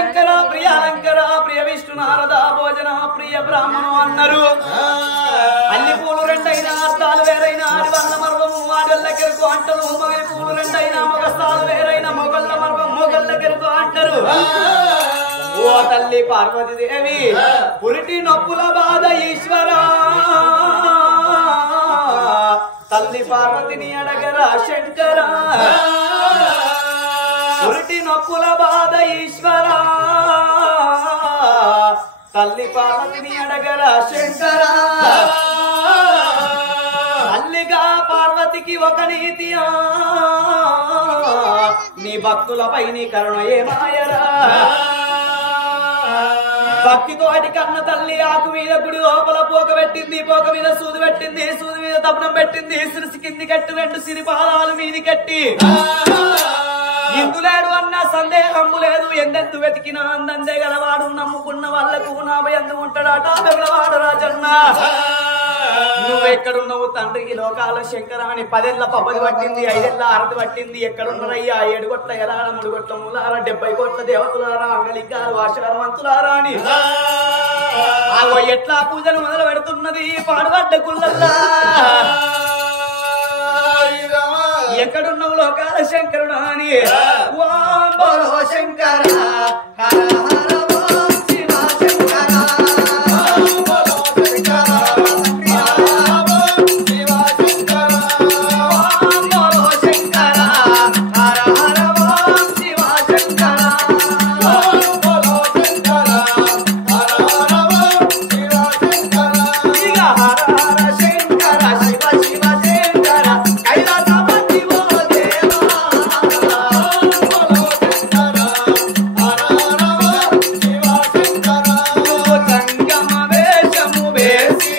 శంకర ప్రియ అలంకర ప్రియ విష్ణు నారద భోజన ప్రియ బ్రాహ్మణు అన్నారు. అన్ని పూలు రెండైనా అర్థాలు వేరైనా ఆడివన్న మర్వము ఆడళ్ళకెరుకు అంటారు. మగలి పూలు రెండైనా మొగస్తాలు వేరైనా మొగళ్ళ మర్వం మొగళ్ళకెరుకు అంటారు. ఓ తల్లి పార్వతీదేవి పురిటి నొప్పుల బాధ ఈశ్వరా తల్లి పార్వతిని అడగరా శంకరా పురిటి నొప్పుల బాధ ఈశ్వరా తల్లి పార్వతిని అడగరా శంకరా. తల్లిగా పార్వతికి ఒక నీతియా నీ భక్తులపై నీ కరుణ ఏమాయరా. భక్తితోటి కన్న తల్లి ఆకు మీద గుడి లోపల పోక పెట్టింది, పోక మీద సూది పెట్టింది, సూది మీద తపనం పెట్టింది, సిరిసి కింది కట్టి రెండు సిరి పాదాలు మీది కట్టి ఇందులేడు అన్న సందేహము లేదు. ఎందెందు వెతికినా అందందే గలవాడు నమ్ముకున్న వాళ్లకు నాభై అందు ఉంటాడట వెవలవాడు రాజన్న. నువ్వెక్కడున్నావు తండ్రికి లోకాల శంకర అని 10 ఏళ్ల పబ్బది పట్టింది, 5 ఏళ్ల ఆరతి పట్టింది. ఎక్కడున్నారయ్యా 7 కోట్ల ఎలాల 3 కోట్ల మూలారా 70 కోట్ల దేవతలారా అంగళికారు ఆశీర్వంతులారా అని ఎట్లా పూజలు మొదలు పెడుతున్నది పాడుబడ్డ కుళ్ళల్లా. ఎక్కడున్నావు లోకాల శంకరుడు అని ఓం బోలో శంకర హర హర ఓం శివ శంకర ఓం బోలో శంకర శివ శంకర ఓం బోలో శంకర హర హర ఓం శివ శంకర ఓం బోలో శంకర హర హర ఓం శివ శంకర. ఇక హర హర శంకర శివ శివ శంకర కైలాసపతి ఓ దేవా ఓం బోలో శంకర హర హర ఓం శివ శంకర. సంగమ వేషము వేసి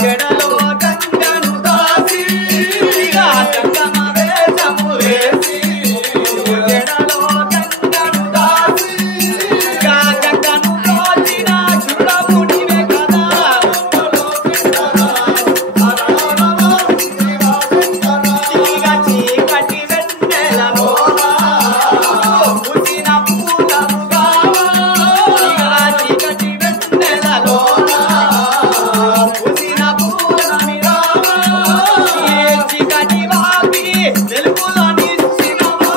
జడలో గంగను దాసి సంగమ వేషము వేసి జడలో గంగను దాసి గంగను దోచిన చూడమునివే కదా చీకటి వెన్నెలలో పూసిన పూలముగా చీకటి వెన్నెలలో పూసిన పూలమిరా చీకటి వాపి తెలుగులో నిలిచినవా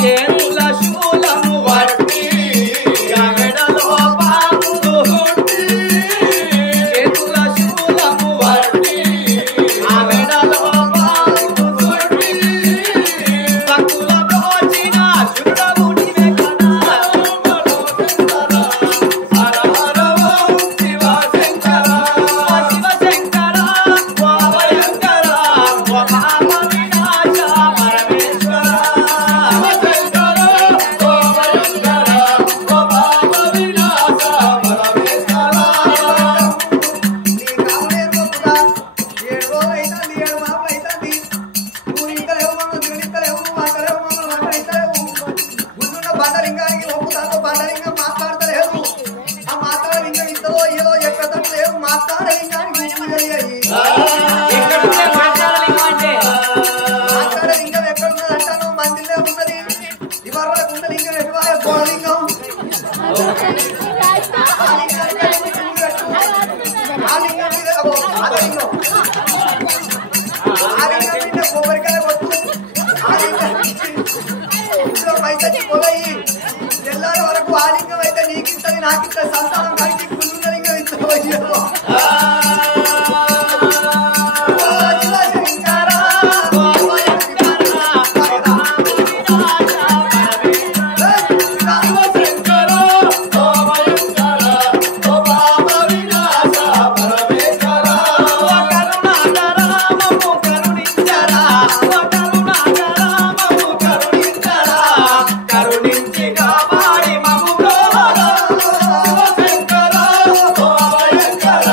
చేతుల శూలము వట్టి మెడలో పాములు హుట్టి చేతుల శూలము వట్టి ఆ మెడలో పాములు హుట్టి భక్తుల దోచిన శురుడమునివే కదా హర హర ఓం శివ శంకర శివ శంకర ఓ భయంకర ఓ పాప వినాశ పరమేశ్వర శంకర ఓ భయంకర ఓ పాప వినాశ పరమేశ్వర. ఎక్కడుంటే మాట్లాడాలి అంటే తెల్లారి వరకు ఆలింగం అయితే నీకు ఇస్తుంది నాకు ఇస్తుంది సంతానం కలిగి కుళ్ళులింగం ఇస్తావు. కరుణించి కాపాడి మము శంకర ఓ భయంకర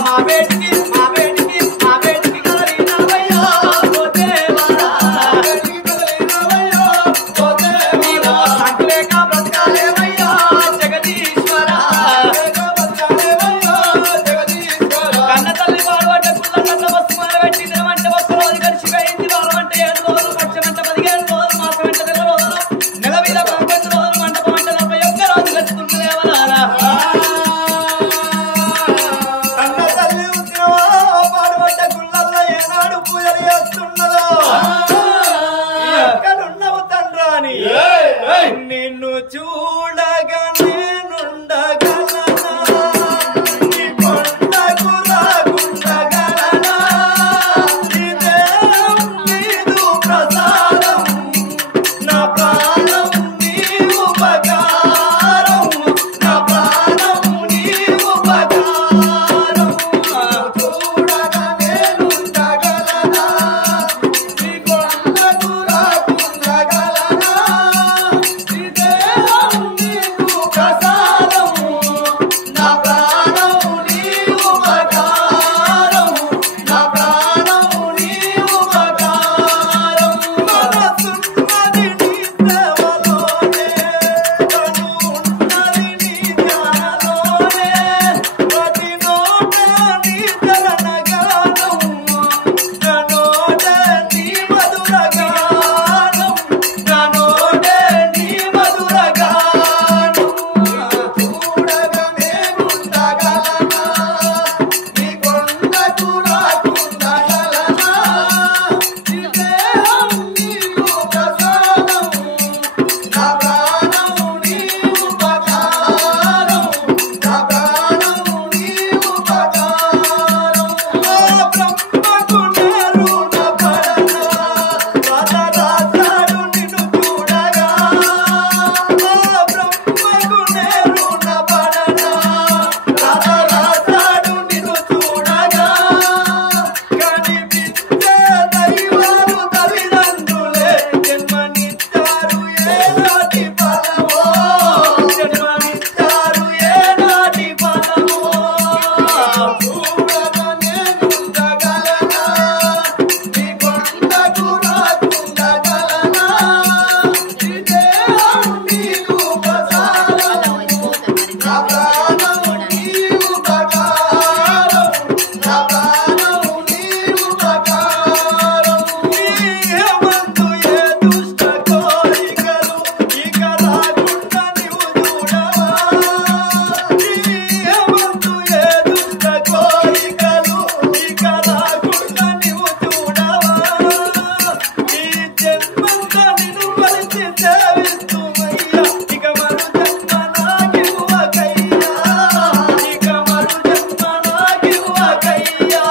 మా బేటికి మా బేటికి మా బేటికి కదలినావయ్యా ఓ దేవరా నీవు సంకులేక బ్రతకాలేవయ్యా జగదీశ్వర కన్న తల్లి వాడబడ్డ కుల్ల కన్న వస్తు పెట్టి దినమంటే ఒక్క రోజు గడిచిపోయింది వారమంటే 7 రోజులు పక్షమంటే 15 రోజులు మాసం అంటే 2 రోజులు నెల మీద 11 రోజులు మంటపం అంటే 41 రోజులు గడుచుకుంటుంది ఎవరారా కన్న తల్లి ఉద్యమా పాడుబడ్డ గుళ్ళల్లో ఏనాడు పూజలు చేస్తున్నదో ఎక్కడున్నావు తండ్రాని నిన్ను చూడగా నేనుండగలనా నీ కొండకు రాకుండగలనా ఇదే నీదు ప్రసాదం నా ప్రాణం నీ ఉపకారం నా ప్రాణం నీ ఉపకారం చూడగా నేనుండగలనా నీ కొండకు రాకుండగలనా ఇదే నీదు ప్రసాదం నా ప్రాణం నీ ఉపకారం నా ప్రాణం నీ ఉపకారం మనసున్నది నీ సేవలోనే కనున్నది నీ ధ్యానలోనే ప్రతి నోట నీ చరణగానం నా నోట నీ మధుర గానం నా నోట నీ మధుర గానం చూడగా నేనుండగలనా నీ కొండకు రాకుండగలనా ఇదే నీకు ప్రసాదం నా ప్రాణం నీ ఉపకారం నా ప్రాణం నీ ఉపకారం ఆ బ్రహ్మకు నేరున పడనా రాజరాజాడు నిన్ను చూడగా ఆ బ్రహ్మకు నేరున పడనా రాజరాజాడు నిన్ను చూడగా కనిపించే దైవాలు తల్లిదండ్రులే జన్మనిచ్చారు ఏనాటి ఫలమో జన్మనిచ్చారు ఏనాటి ఫలమో చూడగా నేనుండగలనా నీ కొండకు రాకుండగలనా ఇదే నీకు ప్రసాదం నా ప్రాణం నీ ఉపకారం నా ప్రాణం నీ ఉపకారం ఏమందు ఏ దుష్ట కోరికలు ఇక రాకుండా నీవు చూడవా ఏమందు ఏ దుష్ట కోరికలు ఇక రాకుండా నీవు చూడవా ఈ జన్మంతా నిన్ను కలిసి సేవిస్తుమయ్యా ఇక మరు జన్మ నాకివ్వకయ్యా ఇక మరు జన్మ నాకివ్వకయ్యా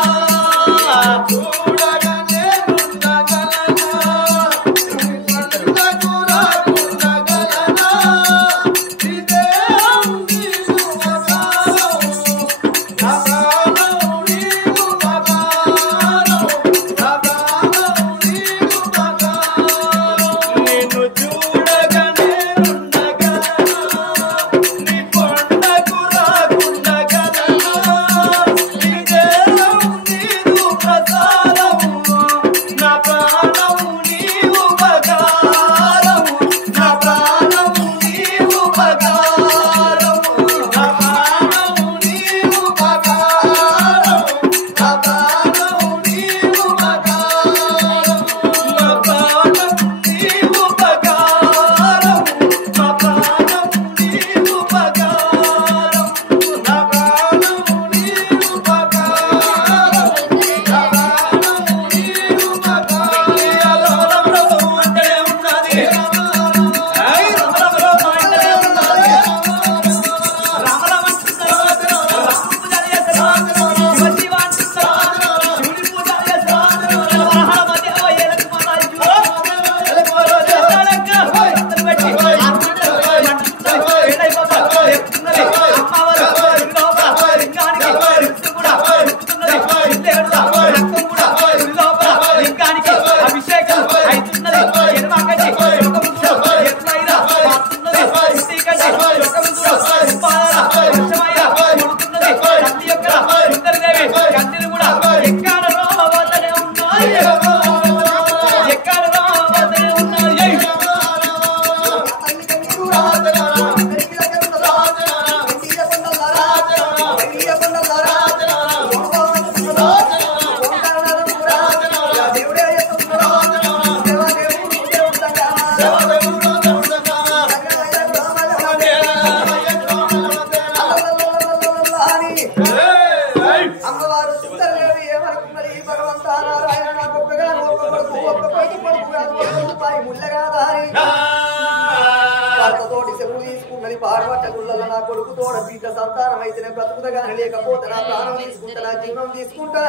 గుళ్ళల్లో నా కొడుకు తోడ బిడ్డ సంతానం అయితేనే బ్రతుకుతగానే లేకపోతే నా ప్రాణం తీసుకుంటా నా జీవనం తీసుకుంటా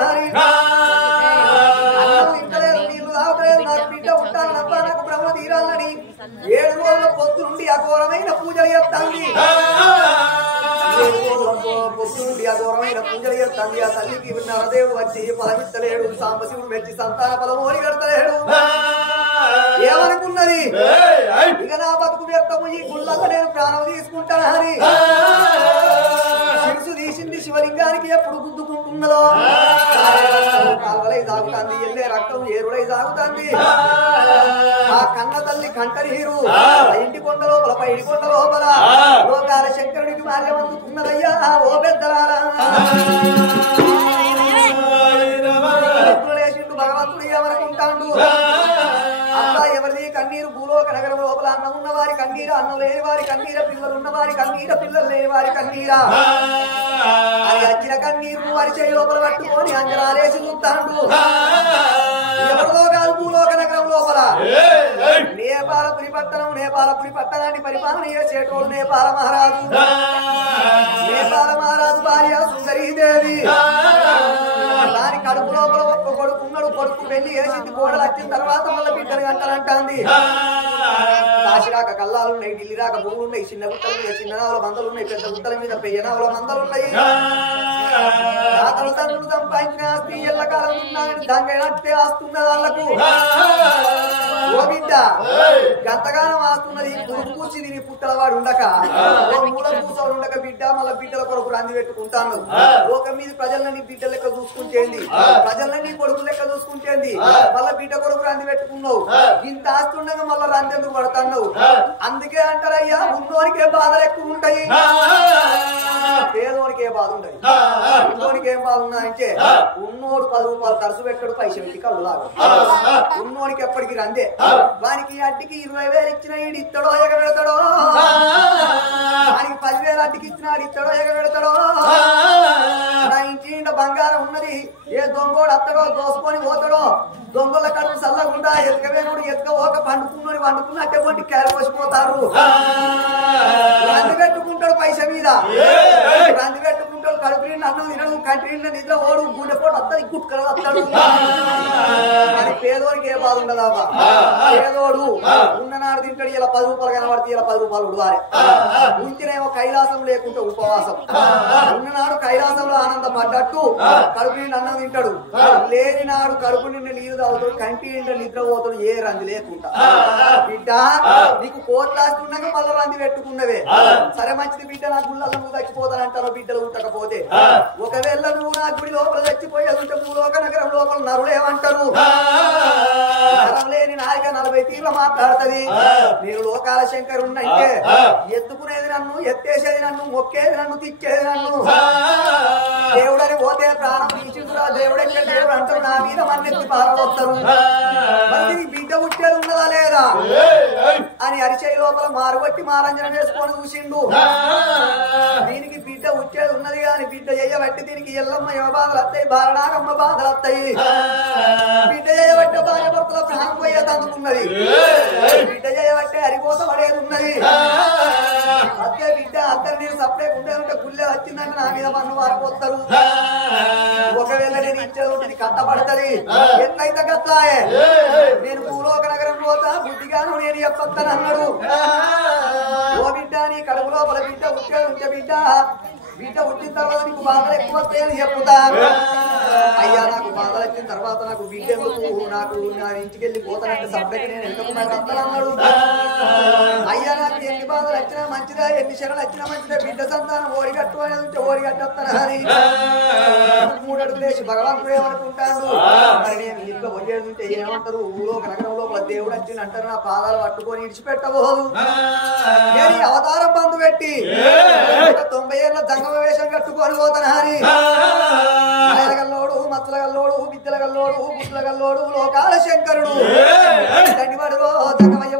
ఇంటలేదు నీళ్లు తాగలేదు నాకు బిడ్డ ఉంటానప్ప నాకు భ్రమ తీరాలని 7 రోజుల పొద్దు నుండి అఘోరమైన పూజలు చేస్తాంది 7 రోజుల పొద్దు నుండి అఘోరమైన పూజలు చేస్తాంది ఆ తల్లికి నరదేవుడు వచ్చి ఫలమిస్తలేడు సాంబశివుడు మెచ్చి సంతాన ఫలం ఓడి కడతలేడు ఏమనుకున్నది ఇక నా బతుకు వ్యర్థము ఈ గుళ్ళల్లో నేను ప్రాణం తీసుకుంటానని శిరసు తీసింది శివలింగానికి ఎప్పుడు గుద్దుకుంటున్నదో కాల్వలై సాగుతుంది ఎల్లే రక్తం ఏరుడై సాగుతుంది ఆ కన్న తల్లి కంటనీరు ఇంటి కొండ లోపల పైడి కొండ లోపల లోకాల శంకరుడికి మాల్యం అందుతున్నదయ్యా ఓ పెద్దలారా భగవంతుడు ఏమనుకుంటాడు అబ్బా ఎవరిది కన్నీరు భూలోక నగరం లోపల అన్నం ఉన్న వారి కన్నీర అన్నం లేని వారి కన్నీర పిల్లలు ఉన్న వారి కన్నీర పిల్లలు లేని వారి కన్నీరా అది వచ్చిన కన్నీరు వారి చేయి లోపల పట్టుకొని అంజనాలేసి చూస్తాడు ఎవరిదో కాదు భూలోక నగరం లోపల నేపాలపురి పట్టణాన్ని పరిపాలన చేసేటోడు నేపాల మహారాజు భార్య సుందరీదేవి దాని కడుపు లోపల ఒక్క కొడుకు ఉన్నాడు కొడుకు పెళ్లి చేసింది కోడలు వచ్చిన తర్వాత మళ్ళీ బిడ్డలు గంటలంటాంది కాశీరాక కల్లాలున్నాయి ఢిల్లీ రాక భూములు ఉన్నాయి చిన్న గుట్టల మీద చిన్న నావుల మందలు ఉన్నాయి పెద్ద గుట్టల మీద పెయ్య నావుల మందలు ఉన్నాయి తాతలు తండ్రులు సంపాదించిన ఆస్తి ఎల్లకాలం ఉన్నాయని దాంగైనట్టే ఆస్తున్నది వాళ్ళకు ఓ బిడ్డ గంతగానం ఆస్తున్నది కూర్చి తిని పుట్టలవాడు ఉండక మూల కూర్చోడు ఉండక బిడ్డ మళ్ళీ బిడ్డల కొరకు రంది పెట్టుకుంటాను లోకం మీద ప్రజలన్నీ బిడ్డ లెక్క చూసుకుంటేంది ప్రజలన్నీ కొడుకు లెక్క చూసుకుంటేంది మళ్ళీ బిడ్డ కొరకు రంది పెట్టుకున్నావు ఇంత ఆస్తుండగా మళ్ళీ రంది ఎందుకు పడతావు అందుకే అంటారయ్యా ఉన్నోనికే బాధలు ఎక్కువ ఉంటాయి పేదోనికి ఏ బాధ ఉండదు ఉన్నోనికి ఏం బాధ ఉన్నాయంటే ఉన్నోడు 10 రూపాయలు ఖర్చు పెట్టాడు పైసలు పెట్టి కళ్ళు లాగా ఉన్నోనికి ఎప్పటికి రందే వానికి అడ్డికి 20,000 ఇచ్చిన ఈడు ఇస్తాడో ఎగబెడతాడో వానికి 10,000 అడ్డికి ఇచ్చినాడు ఇస్తాడో ఎగబెడతాడో నా ఇంటి నిండా బంగారం ఉన్నది ఏ దొంగోడు అత్తడో దోసుకొని పోతాడో దొంగల కడుపు చల్లకుండా ఎత్తుకవేనుడు ఎత్తుకపోక వండుకున్నట్టే వంటి క్యారీ పోసిపోతారు రంది పెట్టుకుంటాడు పైస మీద రంది పెట్టుకుంటాడు కడుపు నిండా అన్నం తినడు కంటి నిండా నిద్ర ఓడు గుండెపోటు వస్తాడు గుట్టుకలు వస్తాడు కానీ పేదోడికి ఏ బాధ ఉండదా పేదోడు ఉన్ననాడు తింటాడు ఇలా 10 రూపాయలు కనబడితే ఇలా 10 రూపాయలు ఉడవాలి ఉంచినేమో కైలాసం లేకుంటే ఉపవాసం ఉన్ననాడు కైలాసంలో ఆనందం పడ్డట్టు కడుపు నిండా అన్నం తింటాడు లేని నాడు కడుపు నిండా నీరు తాగుతాడు కంటి నిండా నిద్ర పోతాడు ఏ రంది లేకుండా బిడ్డ నీకు కోట్లాస్తున్నాక మళ్ళీ రంది పెట్టుకున్నవే సరే మంచిది బిడ్డ నా గుళ్ళల్లో నువ్వు చచ్చిపోతానంటారో బిడ్డలు ఉంటకపోతే ఒకవేళ నువ్వు నా గుడి లోపల చచ్చిపోయేది ఉంటే భూలోక నగరం లోపల నరులు ఏమంటారు నరం లేని నాయక 40 తీర్లు మాట్లాడుతుంది నేను లోకాల శంకరుండంటే ఎత్తుకునేది నన్ను ఎత్తేసేది నన్ను మొక్కేది నన్ను తిచ్చేది నన్ను దేవుడని పోతే ప్రాణం తీసిండురా దేవుడెక్కే దేవుడు అంటారు నా మీద మన్నెత్తి పారబోతారు మరి బిడ్డ పుట్టేది ఉన్నదా లేదా అని అరిచేయి లోపల మారుబట్టి మారంజనం వేసుకొని చూసిండు దీనికి బిడ్డ పుట్టేది ఉన్నది కాని బిడ్డ చేయబట్టి దీనికి ఎల్లమ్మ యమ బాధలు వస్తాయి బాలనాగమ్మ బాధలు వస్తాయి బిడ్డ చేయబట్టే భార్య భర్తల ప్రాణం పోయేది అందుకున్నది బిడ్డ చేయబట్టే అరిపోత పడేది ఉన్నది అదే బిడ్డ అద్దరు నేను సపరేట్ ఉండేదంటే గుళ్ళే వచ్చిందంటే నా మీద పన్ను వారిపోతారు ఒకవేళ నేను ఇచ్చేది ఉంటుంది కట్టబడతది ఎట్లయితే గట్లాయే నేను భూలోక నగరం పోతా బుద్ధిగాను నేను చెప్పొస్తాను అన్నాడు ఓ బిడ్డ నీ కడుపు లోపల బిడ్డ ఉట్టేది ఉంటే బిడ్డ పుట్టిన తర్వాత నీకు బాధలు ఎక్కువ వస్తాయని చెప్పుతా అయ్యా నాకు బాధలు వచ్చిన తర్వాత నాకు బిడ్డ ఎందుకు నాకు నా ఇంటికి వెళ్ళి పోతానంటే సపరేట్ నేను ఎందుకు నాకు అన్నాడు అయ్యా నాకు ఎన్ని బాధలు వచ్చినా మంచిదా ఎన్ని శరణలు వచ్చినా మంచిదా బిడ్డ సంతానం ఓడిగట్టు అనేది ఉంటే ఓడిగట్టొస్తానా అని 3 అడుగులు వేసి భగవంతుడు ఏమనుకుంటాను మరి నేను ఇంట్లో పోయేది ఉంటే ఏమంటారు ఊలోక నగరం లోపల దేవుడు వచ్చింది అంటారు నా పాదాలు పట్టుకొని ఇడిచిపెట్టబోదు నేను అవతారం బంధు పెట్టి 90 ఏళ్ళ దంగ వేషం కట్టుకొని పోతానా అని గల్లోడు మచ్చల గల్లోడు బిద్దల గల్లోడు బుద్ధల గల్లోడు లోకాల శంకరుడు దండివాడుగో దంగమయ్య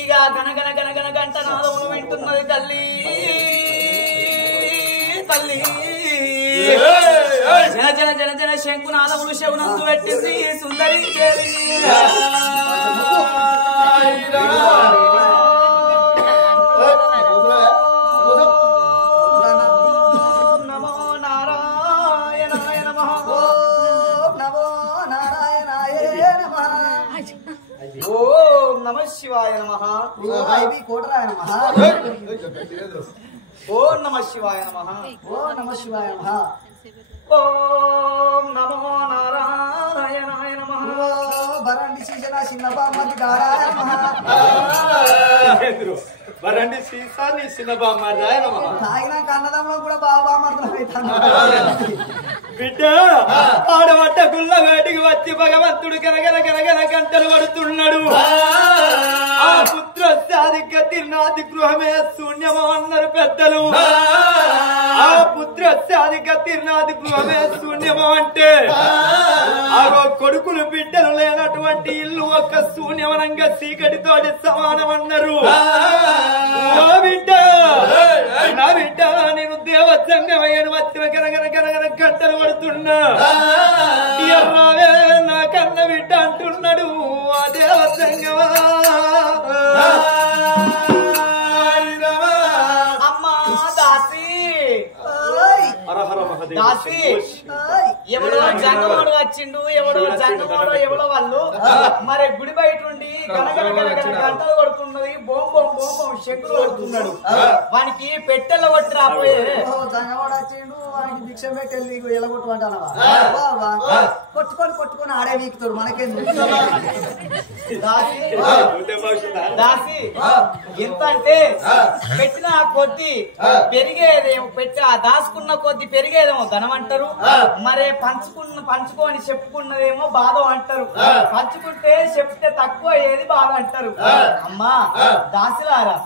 ఇక గనగన గనగన గంట నాదమును వింటున్నది తల్లి తల్లి జన జన జన జన శంకునాదములు శవునందు పెట్టింది సుందరి నమో నారాయణాయ నమః నమో నారాయణాయ నమః ఓం నమః శివాయ నమః కోటరాయ నమః ఓం నమః శివాయ నమః ఓం నమః శివాయ నమః ఓం నమో నారాయణాయ నమః బరండి సీజన చిన్నబామ్మకి దారాయ నమః వరండి సీసాన్ని చిన్నబామ్మ రాయనమ్మ తాగిన కన్నదమ్ములు కూడా బాబా మాత్రం బిడ్డ ఆడబట్ట గుల్ల వేటికి వచ్చి భగవంతుడు కనగన కనగన గంటలు పడుతున్నాడు ఆ పుత్ర సాధిక తిరునాది గృహమే శూన్యమో అన్నారు పెద్దలు ఆ పుత్ర సాధిక తిరునాది గృహమే శూన్యమో అంటే ఆగో కొడుకులు బిడ్డలు లేనటువంటి ఇల్లు ఒక్క శూన్యవనంగా చీకటితోటి సమానమన్నారు బిడ్డ నా బిడ్డ నేను దేవసంగమయ్యను వచ్చిన కనగన కనగన గంటలు పడుతున్నా ఎర్రావే నా కన్న బిడ్డ అంటున్నాడు ఆ దేవసంగమా అమ్మా దాసి దాసి ఎవడో జంగమోడు వచ్చిండు ఎవడో జంగమోడో ఎవడో వాళ్ళు మరి గుడి బయట ఉండి గనగన గనగన గంటలు కొడుతున్నది బోం బోం బోం బోం శంకులు కొడుతున్నాడు వానికి పెట్టెల కొట్టి రాబోయే జంగవాడు వచ్చిండు వానికి భిక్ష పెట్టి వెళ్ళి ఎలగొట్టమంటానవా కొట్టుకొని కొట్టుకొని ఆడే వీకుతాడు మనకేందుకు దాసి ఎంత అంటే పెట్టిన కొద్ది పెరిగేదేమో పెట్టి ఆ దాసుకున్న కొద్ది పెరిగేదేమో ధనం అంటారు మరే పంచుకొని చెప్పుకున్నదేమో బాధ అంటారు పంచుకుంటే చెప్తే తక్కువ ఏది బాధ అంటారు అమ్మా దాసిలారా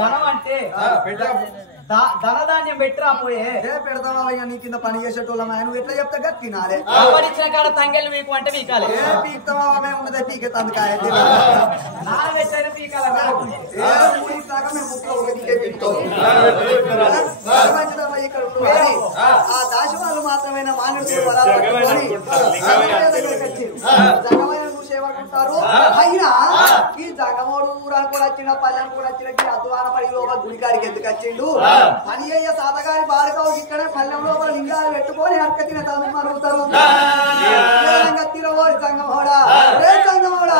ధనం అంటే ధనధాన్యం పెట్టిరాపోయే పెడతావా నీ కింద పని చేసేటోళ్ళ నువ్వు ఎట్లా చెప్తా గట్టి తినాలే పడిచిన కాడ తంగెళ్ళు మీకు అంటే మీకాలి పీకుతావా మేము ఉన్నదే పీకే తందుకాయ నాలుగైతే పీకాల ఆ దాసి వాళ్ళు మాత్రమే మానవుడు జగమైన సేవకుంటారు అయినా ఈ జగమోడు ఊరాలు కూడా వచ్చిన పల్లెలు కూడా వచ్చిన అద్వాన పడి లోపల గుడికాడికి ఎందుకు వచ్చిండు పని అయ్యే సాధగాని బాడుకోవు ఇక్కడ పల్లెం లోపల లింగాలు పెట్టుకొని అక్క తిన తను మరుగుతారు తిరగోడి సంగమోడా రే సంగమోడా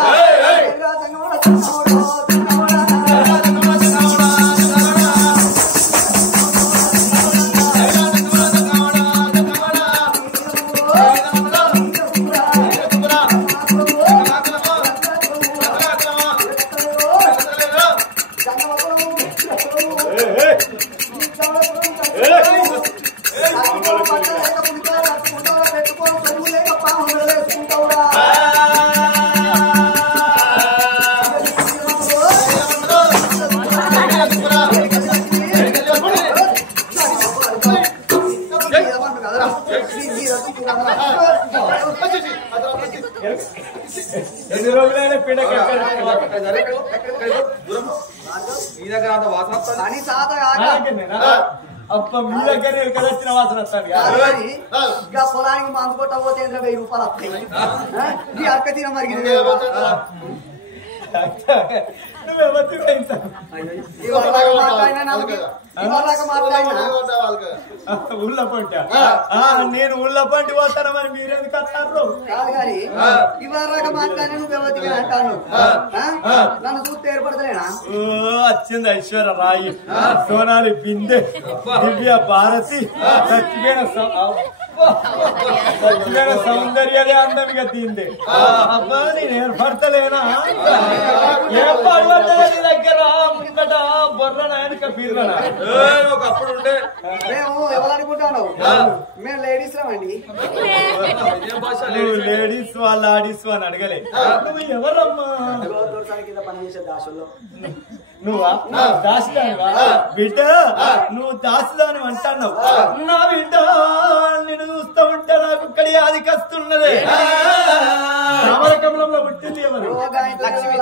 సంగమోడా ఎన్ని రోజులైనా పిండక అని సాత అప్ప మీ దగ్గర ఎక్కడ వచ్చిన వాసన వస్తాను ఇంకా పొలానికి మందు కొట్టబోతే 1000 రూపాయలు వస్తాయి అక్క తిన మరి ఊళ్ళ పంట నేను ఊళ్ళ పంటి పోతాను మరి మీరెందుకు వస్తారు కాదు కానీ ఇవాళ మాట్లాడిన నువ్వు అంటాను నన్ను చూస్తే ఏర్పడతలేనా వచ్చింది ఐశ్వర్య రాయి సోనాలి బిందె దివ్య భారతి సత్యమైన సౌందర్యదే అందమిగా తింది అబ్బా నేను ఏర్పడతలేనా ఏం పడలేదు దగ్గర ముందట బొర్రన వెనక బీర్రన ఒకప్పుడు ఉండే మేము ఎవరనుకుంటాను మేము లేడీస్ రామండి నువ్వు లేడీస్ వాళ్ళ ఆడీస్ అని అడగలే నువ్వు ఎవరమ్మా కింద పనిచేసే దాసుల్లో నువ్వా దాసుదానివా బిడ్డ నువ్వు దాసుదాని అంటున్నావు నా బిడ్డ నేను చూస్తూ ఉంటే నాకు ఇక్కడి ఆదికి వస్తున్నదే రామరకమలంలో పుట్టింది ఎవరు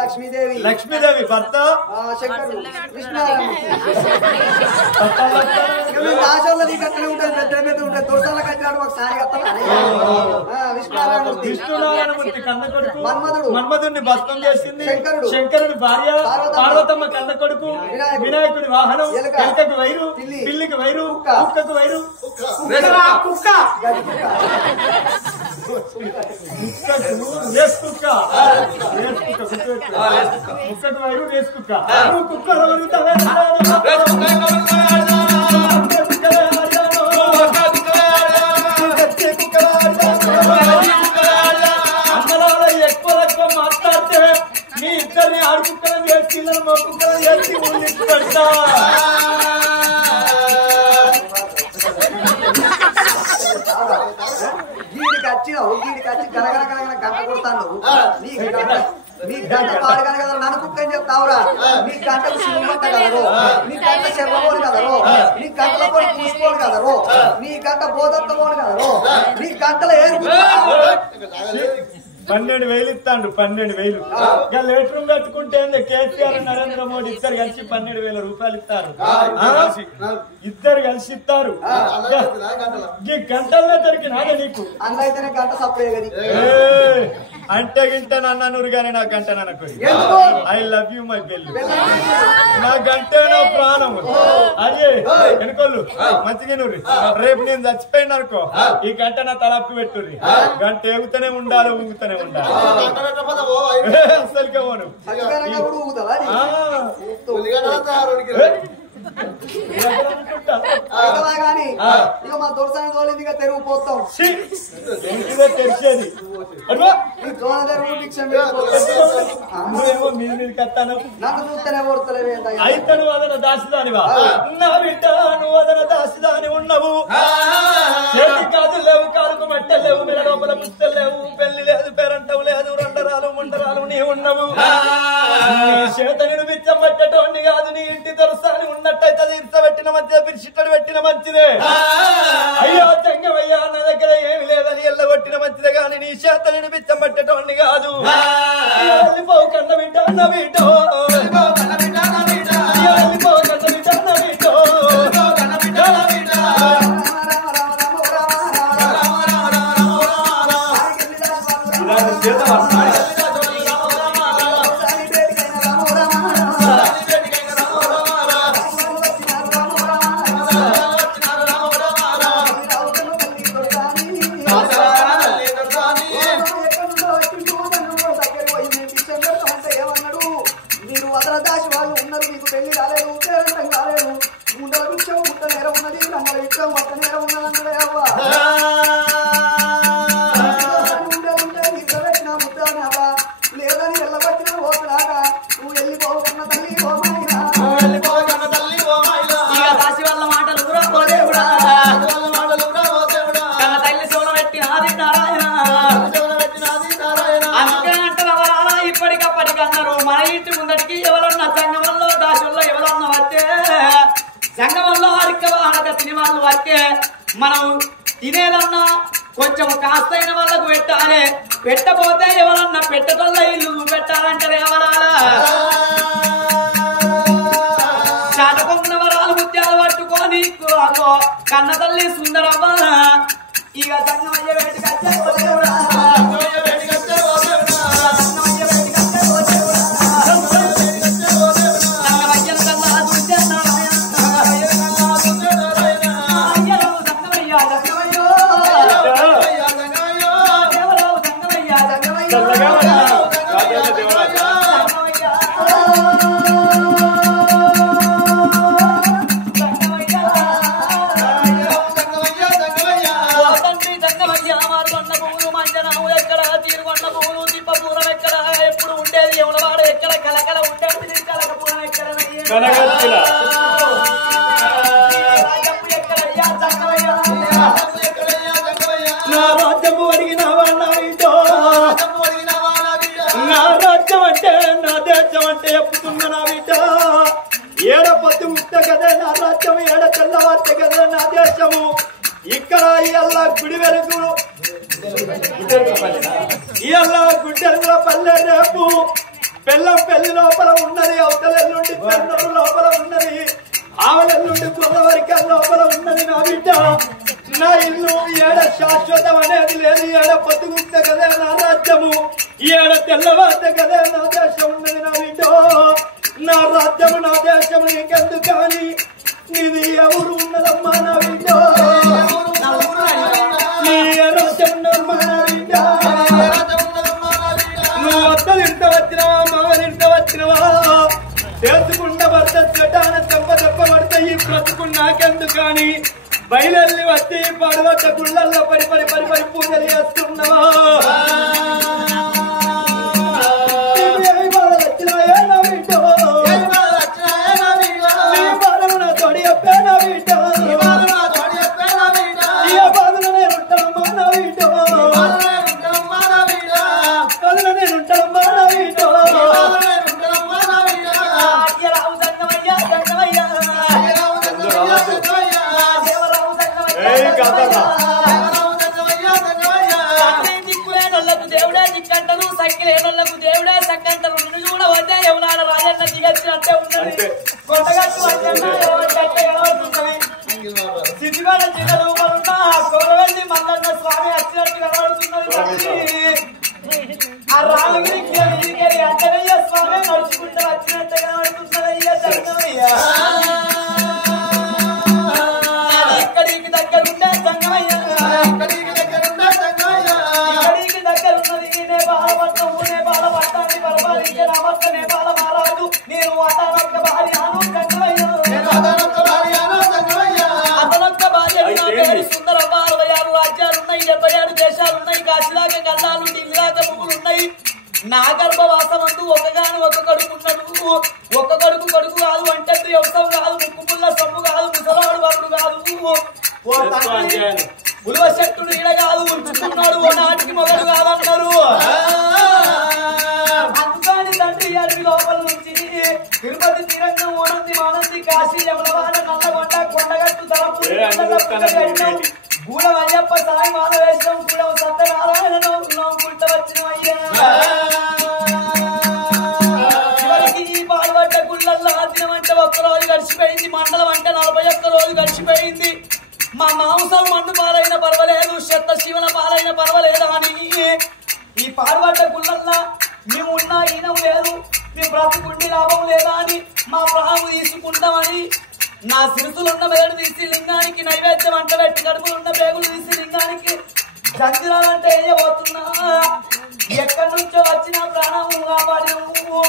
లక్ష్మీదేవి లక్ష్మీదేవి భర్త శంకరుడు దాసోళ్ళది కట్టనే ఉంటుంది పెద్ద పెద్ద ఉంటుంది దొరసాల కట్టినాడు ఒక సారి విష్ణునారాయణమూర్తి కన్న కొడుకు మన్మధుడు మన్మధుడిని భస్మం చేసింది శంకరుడు శంకరుడి భార్య పార్వతమ్మ కన్న కొడుకు వినాయకుడి వాహనం ఎలుకకు వైరు పిల్లికి వైరు కుక్కకు వైరు కుక్క కుక్కకు వైరు రేస్ కుక్క నువ్వు కుక్క అమ్మలో ఎక్కువ ఎక్కువ మాట్లాడితే మీ ఇద్దరిని ఆడుకుక్కలం చేసి మొక్కుక్కలం చేసి ముందు పెడతా గీడికి వచ్చి గనగన గంట కొడతాను నీ గంట పాడగానే కదా నన్ను కుక్కని చెప్తావురా నీ గంటకు సినిమంట కదరు నీ గంట చెర్రబోడు కదరు నీ గంటల పోయి పూసిపోడు కదరు నీ గంట బోధత్తమోడు కదరు నీ గంటలో ఏరు 12,000 ఇస్తాడు 12,000 ఇక లెటర్ కట్టుకుంటే కేసీఆర్ నరేంద్ర మోడీ ఇద్దరు కలిసి 12,000 రూపాయలు ఇస్తారు ఇద్దరు కలిసి ఇస్తారు ఈ గంటల్లో దొరికినాగా నీకు అందుకైతేనే గంట సప్లై అంటే గింట నన్న నూరుగానే నా గంట నన్నకు ఐ లవ్ యూ మై బెల్లు నా గంట నా ప్రాణం అదే వెనుకోళ్ళు మంచిగా నూరి రేపు నేను చచ్చిపోయిన అనుకో ఈ గంట నా తలాపుకి పెట్టుర్రి గంట ఎగుతూనే ఉండాలి ఊగుతూనే ఉండాలి అసలుకే పోను కానీ ఇక మా దొరసాని తోలింది ఇక తెరుగు పోతాం తెరిచేది నన్ను చూస్తేనే కొడతలేవే అయితే నువ్వు అదన దాసిదానివా నా బిడ్డ నువ్వు అదన దాసిదాని ఉన్నావు చేతి గాజులు లేవు కాలుకు మట్టెలు లేవు మెడ లోపల పుస్తలు లేవు పెళ్లి లేదు పేరంటవు లేదు రండరాలు ముండరాలు నీ ఉన్నావు చేతని బిచ్చం పట్టేటోని కాదు నీ ఇంటి దొరసాని ఉన్నట్టయితే తీర్చబెట్టిన మంచిదే పిరిచిట్టడు పెట్టిన మంచిదే అయ్యో చెంగమయ్యా నా దగ్గర ఏమి లేదని ఎల్లగొట్టిన మంచిదే గాని నీ చేతని బిచ్చం పట్టేటోని కాదు వెళ్ళిపోవు కన్న బిడ్డ నా బిడ్డ అవతల దాసి వాళ్ళు ఉన్నారు, మీకు పెళ్లి కాలేదు, పేరంటం కాలేదు, ముందల విషయం ముట్ట నేర ఉన్నది, రంగల విషయం మొట్ట నేర ఉన్నది అన్నదే అవ్వ. ఉండలుంటే ఇద్దరెట్టిన ముద్దానాగా లేదని వెళ్ళబట్టిన ఓసలాగా నువ్వు వెళ్ళిపోకన్న తల్లి ఓ మాయినా, దాసి వాళ్ళ మాటలు ఓ దేవుడా, కన్న తల్లి సోన పెట్టినాది నారాయణ. అందుకే అంటారా ఇప్పటికప్పటికి అన్నారు, మన ఇంటి ముందటికి ఎవరన్నా సంగమంలో దాసుల్లో ఎవరన్నా వస్తే, సంగమంలో అరికవాహక తిని వాళ్ళు వస్తే మనం తినేదన్నా కొంచెం కాస్తైన వాళ్ళకు పెట్టాలి, పెట్టబోతే ఎవరన్నా పెట్టటల్ల ఇల్లు పెట్టాలంటారు ఎవరాలా. చాటకొంగున వరాలు ముత్యాలు పట్టుకొని కన్న తల్లి సుందరమ్మ ఇక సంగమయ్య వేటికి వచ్చే దేవుడా, నా రాజ్యము అడిగినావా నా ఇంటో, నా రాజ్యం అంటే నా దేశం అంటే చెప్పుతున్నా నా బిడ్డ. ఏడ పొద్దు ముట్ట కదా నా రాజ్యం, ఏడ తెల్లవార్త కదా నా దేశము. ఇక్కడ ఇయ్యల్లా గుడి వెలుగు, ఇయ్యల్లా గుడ్డెల పల్లె రేపు బెల్లం పెళ్లి లోపల ఉన్నది, అవతలెల్లుండి పెన్నూరు లోపల ఉన్నది, ఆవలెల్లుండి గోదావరికల్ లోపల ఉన్నది నా బిడ్డ. నా ఇల్లు ఏడ శాశ్వతం అనేది లేదు, ఏడ పొద్దుగుంట కదే నా రాజ్యము, ఏడ తెల్లవార్త కదే నా దేశం ఉన్నది నా బిడ్డ. నా రాజ్యము నా దేశము నీకెందుకు కానీ, నీది ఎవరు ఉన్నదమ్మా నా బిడ్డ, నీ రాజ్యం ఉన్నదమ్మా నా బిడ్డ. నువ్వు వద్దలింట వచ్చినవా మగలింట వచ్చినవా, చేసుకున్న భర్త చెటాన దెబ్బ పడతాయి, బ్రతుకుని నాకెందుకు కానీ బయలెల్లి వచ్చి పడవట్ట గుళ్ళల్లో పడి పూజలు చేస్తున్నావా. ఏ బాధలు వచ్చినాయా నా బిడ్డ, నీ బాధలు నా తోడి చెప్పే నా బిడ్డ, ఈ బాధలు నేను ఉంటానమ్మా నా బిడ్డ, బాధలు నేను ఉంటానమ్మా నా బిడ్డ. దేవుడే దిక్కంటలు, సైకిలేనోళ్లకు దేవుడే సక్కంటలు, నిన్ను కూడా వద్దే ఎవనాడ రాజన్న దిగచ్చినట్టే ఉన్నది. కొండగట్టు సిద్ధిపేట జిల్లా రూపంలో కోరవెల్లి మల్లన్న స్వామి వచ్చినట్టు కనబడుతున్నది. ఆ రామగిరికి అంజనయ్య స్వామి నడుచుకుంటూ వచ్చినట్టు కనబడుతున్నదయ్యా సంగమయ్య. ఇక్కడికి దగ్గరుండే సంగమయ్య, ఇక్కడికి దగ్గరున్నది నేపాలపట్నం, నేపాలపట్నాన్ని పరిపాలించే రామక్క నేపాల మహారాజు. నేను అతనొక్క భార్యను సంగమయ్య, అతనొక్క భార్య నా పేరు సుందరమ్మ. 66 రాజ్యాలున్నాయి, 77 దేశాలున్నాయి, కాశీలాగా కళ్ళాలు, నీళ్ళలాగా పువ్వులున్నాయి. నా గర్భవాసమందు ఒకగాను ఒక కడుపు ఉన్నాడు. ఒక కడుపు కాదు అంటే వ్యవసాయం కాదు, ముక్కు పుల్ల సొమ్ము కాదు, ముసలాడు వరుడు కాదు, ఓ ఉలువ శక్తుడు ఈడ కాదు, ఉంచుకున్నాడు ఓ నాటికి మొదలు కాదన్నారు. అందుకని తండ్రి అడవి లోపల నుంచి తిరుపతి తీరంగం, ఓనంది మానంది, కాశీ యమునవాడ, నల్లగొండ, కొండగట్టు, తలపూరి, గూడెం అయ్యప్ప, సాయి మాధవేశం, గూడెం సత్యనారాయణ నోముకుంటూ వచ్చిన అయ్యా. చివరికి ఈ పాల్పడ్డ గుళ్ళల్లో దినమంటే 1 రోజు గడిచిపోయింది, మండలం అంటే 41 రోజు గడిచిపోయింది. మా మాంసం మండు పాలైన పర్వాలేదు, శత శివన పాలైన పర్వాలేదు అని ఈ పాల్పడ్డ గుళ్ళల్లో మేము ఉన్నా ఈనం లేదు, మీ బ్రతుకుండి లాభం లేదా అని మా ప్రాణం తీసుకుంటామని నా సిరుసులున్న వేడు తీసి లింగానికి నైవేద్యం అంట పెట్టి, కడుపులున్న పేగులు తీసి లింగానికి జంజిరాలంటే వేయబోతున్నా. ఎక్కడి నుంచో వచ్చిన ప్రాణం కాపాడినవు,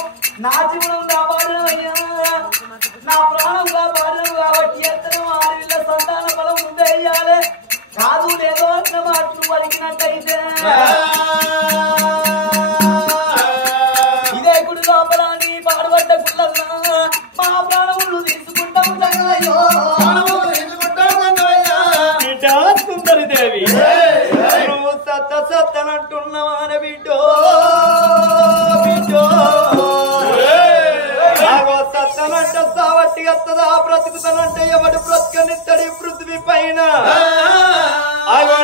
నా జీవనం కాపాడిన ఇదే గుడి లోపల నీ పాడుబడ్డ గుళ్ళన్నా మా ప్రాణములు తీసుకుంటాం సంగమయ్యో సుందరి దేవి నువ్వు సత్త సత్తనంటున్నావా అని బిడ్డో బిడ్డో సత్తనంట సావట్టి వస్తుందా బ్రతుకుతానంటే ఎవడు బ్రతుకనిత్తడి పృథ్వీ పైన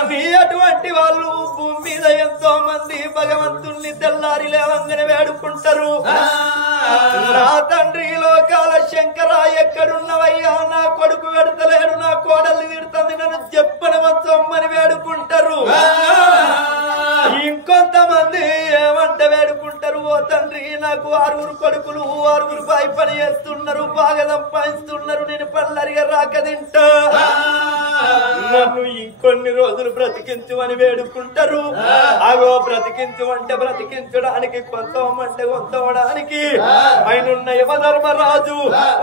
నీ అటువంటి వాళ్ళు భూమి మీద ఎంతో మంది భగవంతుణ్ణి తెల్లారి లేవంగానే వేడుకుంటారు నా తండ్రి లోకాల శంకర ఎక్కడున్నవయ్యా నా కొడుకు వెడతలేడు నా కోడలు విడుతుంది నన్ను చెప్పని వచ్చమ్మని వేడుకుంటారు ఇంకొంతమంది ఏమంటే వేడుకుంటారు ఓ తండ్రి నాకు 6 కొడుకులు 6 పై పని చేస్తున్నారు బాగా సంపాదిస్తున్నారు నేను పళ్ళరిగా రాక తింటా నన్ను ఇంకొన్ని రోజులు బ్రతికించు అని వేడుకుంటారు అగో బ్రతికించు అంటే బ్రతికించడానికి కొంతమంటే కొంతవడానికి ఆయనున్న యమధర్మరాజు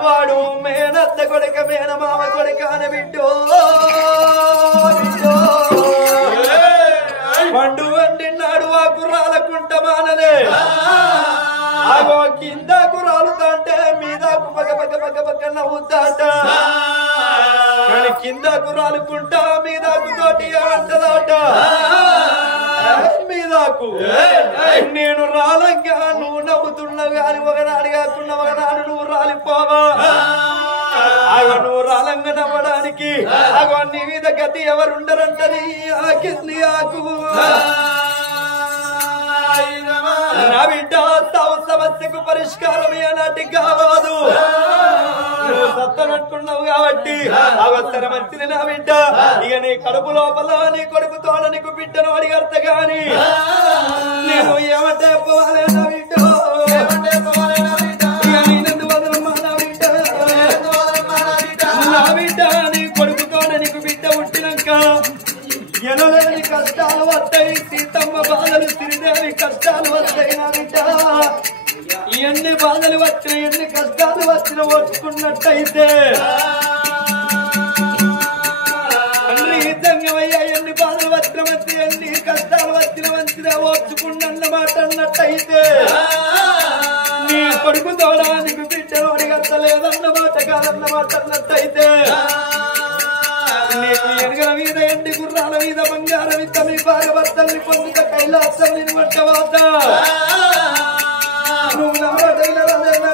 వాడు మేనత్త కొడుక మేనమామ కొడుక అని బిడ్డో పండు వండినాడు ఆ గుర్రాలకుంట మానలే అగో కింద గుర్రాలుతాంటే మీదాకు పగ పగ పగ పగ నవ్వుతాట కానీ కింద గుర్రాలుకుంటా మీదాకు తోటి అంటదాట మీదాకు నేను రాలంగా నువ్వు నవ్వుతున్నావు గాని ఒకనాడు కాకుండా ఒకనాడు నువ్వు రాలిపోవా అగో నువ్వు రాలంగా నవ్వడానికి అగో నీ మీద గతి ఎవరుండరంటది ఆ కింది ఆకు నా బిడ్డ సమస్యకు పరిష్కారం ఏనాటి కావదు నువ్వు సత్తనట్టున్నావు కాబట్టి అవసరం మంచిది నా బిడ్డ ఇక నీ కడుపు లోపల నీ కొడుకు తోడ నీకు బిడ్డను అడిగర్త గాని నేను ఏమంటే పోవాలి నా బిడ్డ ఇక నేనెందు వదలమ్మా నా బిడ్డ నా బిడ్డ నీ కొడుకు తోడ నీకు బిడ్డ పుట్టినాక ఎనలేని కష్టాలు వస్తాయి సీతమ్మ బాధలు శ్రీదేవి కష్టాలు వస్తాయి నా బిడ్డ ఎన్ని బాధలు వచ్చినా ఎన్ని కష్టాలు వచ్చినా ఓర్చుకున్నట్టయితే అన్ని యుద్ధంగా ఎన్ని బాధలు వచ్చిన మంచి ఎన్ని కష్టాలు వచ్చిన మంచిదే ఓర్చుకున్నమాట అన్నట్టయితే నీ కొడుకు తోడా నీకు బిడ్డను అడిగట్టలేదన్నమాట కాదన్నమాట అన్నట్టయితే నీకు ఎనుగల మీద ఎండి గుర్రాల మీద బంగారం ఇద్ద మీ భాగవతల్ని పొందుక కైలాసం నేను వంటవాత నువ్వు నా